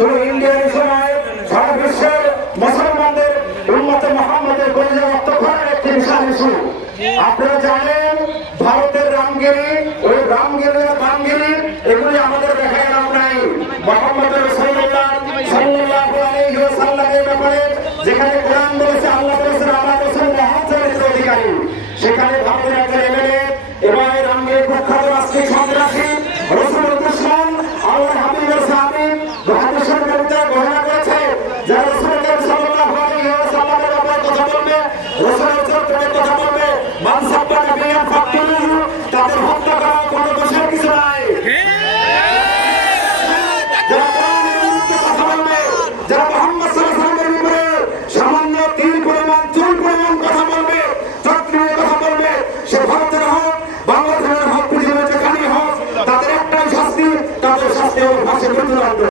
শুধু ইন্ডিয়ার সময় সারা বিশ্বের মুসলমানদের উম্মতে মুহাম্মদের কলিজা রক্ত করার একটি বিশাল ইস্যু। আপনারা জানেন ভারতের রামগিরি, ওই রামগিরি এগুলি আমাদের দেখায় লাভ নাই। মুহাম্মদ